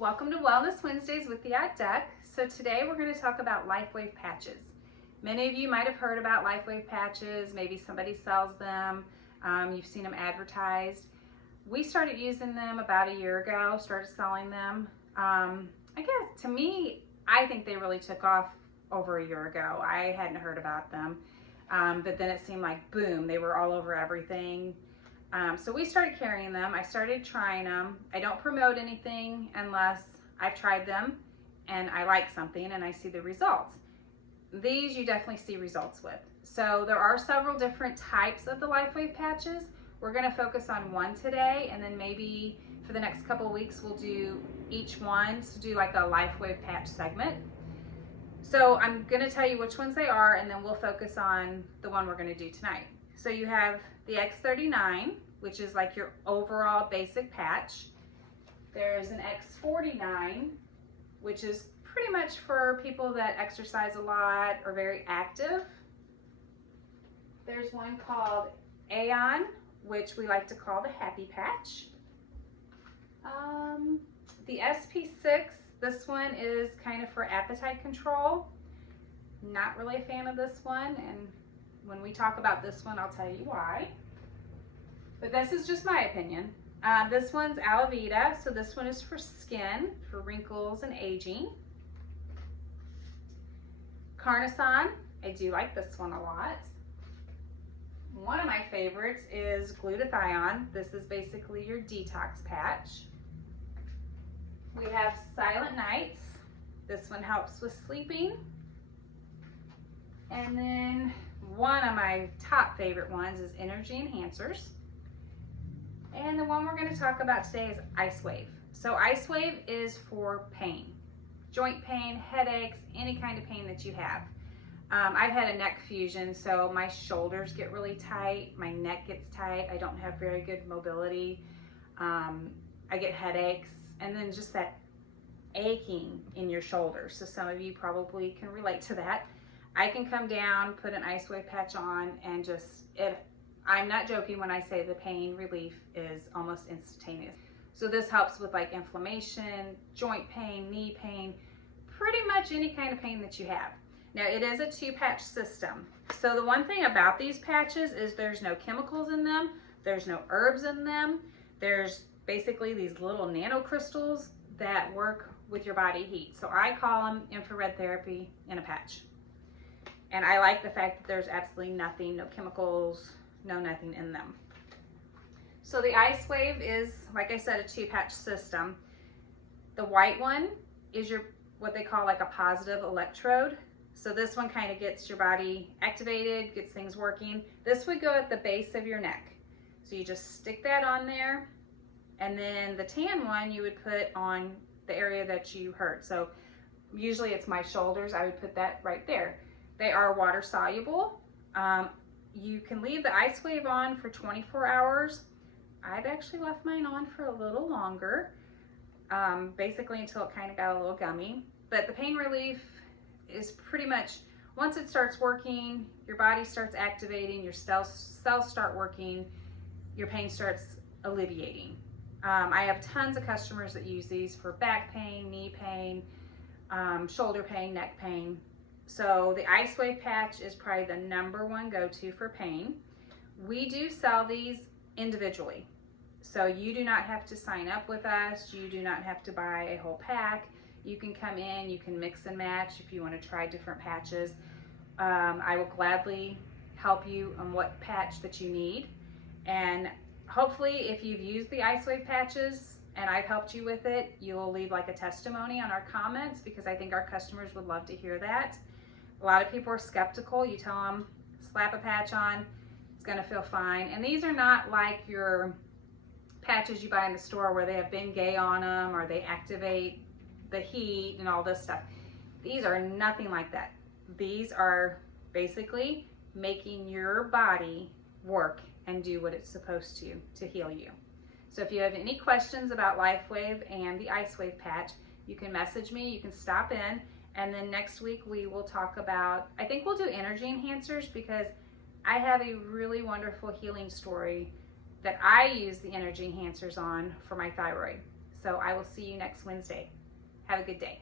Welcome to Wellness Wednesdays with the Odd Duck. So today we're going to talk about LifeWave patches. Many of you might have heard about LifeWave patches. Maybe somebody sells them. You've seen them advertised. We started using them about a year ago, started selling them. I guess to me, I think they really took off over a year ago. I hadn't heard about them. But then it seemed like boom, they were all over everything. So we started carrying them. I started trying them. I don't promote anything unless I've tried them and I like something and I see the results. These you definitely see results with. So there are several different types of the LifeWave patches. We're going to focus on one today, and then maybe for the next couple of weeks we'll do each one to do like a LifeWave patch segment. So I'm going to tell you which ones they are, and then we'll focus on the one we're going to do tonight. So you have the X39, which is like your overall basic patch. There's an X49, which is pretty much for people that exercise a lot or very active. There's one called Aeon, which we like to call the Happy Patch. The SP6, this one is kind of for appetite control. Not really a fan of this one, and when we talk about this one, I'll tell you why. But this is just my opinion. This one's Aloe Vera, so this one is for skin, for wrinkles and aging. Carnosine, I do like this one a lot. One of my favorites is Glutathione. This is basically your detox patch. We have Silent Nights. This one helps with sleeping. And then one of my top favorite ones is Energy Enhancers. And the one we're going to talk about today is IceWave. So IceWave is for pain, joint pain, headaches, any kind of pain that you have. I've had a neck fusion, so my shoulders get really tight, my neck gets tight, I don't have very good mobility, I get headaches, and then just that aching in your shoulders. So some of you probably can relate to that. I can come down, put an IceWave patch on, and I'm not joking when I say the pain relief is almost instantaneous. So this helps with like inflammation, joint pain, knee pain, pretty much any kind of pain that you have. Now it is a 2-patch system. So the one thing about these patches is there's no chemicals in them, there's no herbs in them, there's basically these little nanocrystals that work with your body heat. So I call them infrared therapy in a patch. And I like the fact that there's absolutely nothing, no chemicals, no nothing in them. So the IceWave is, like I said, a 2-patch system. The white one is your, what they call like a positive electrode. So this one kind of gets your body activated, gets things working. This would go at the base of your neck. So you just stick that on there. And then the tan one you would put on the area that you hurt. So usually it's my shoulders. I would put that right there. They are water soluble. You can leave the IceWave on for 24 hours. I've actually left mine on for a little longer, basically until it kind of got a little gummy. But the pain relief is pretty much, once it starts working, your body starts activating, your cells start working, your pain starts alleviating. I have tons of customers that use these for back pain, knee pain, shoulder pain, neck pain. So the IceWave patch is probably the #1 go-to for pain. We do sell these individually. So you do not have to sign up with us. You do not have to buy a whole pack. You can come in, you can mix and match if you want to try different patches. I will gladly help you on what patch that you need. And hopefully if you've used the IceWave patches and I've helped you with it, you'll leave like a testimony on our comments, because I think our customers would love to hear that. A lot of people are skeptical. You tell them, slap a patch on, it's gonna feel fine. And these are not like your patches you buy in the store where they have Bengay on them or they activate the heat and all this stuff. These are nothing like that. These are basically making your body work and do what it's supposed to heal you. So if you have any questions about LifeWave and the IceWave patch, you can message me, you can stop in. And then next week we will talk about, I think we'll do energy enhancers, because I have a really wonderful healing story that I use the energy enhancers on for my thyroid. So I will see you next Wednesday. Have a good day.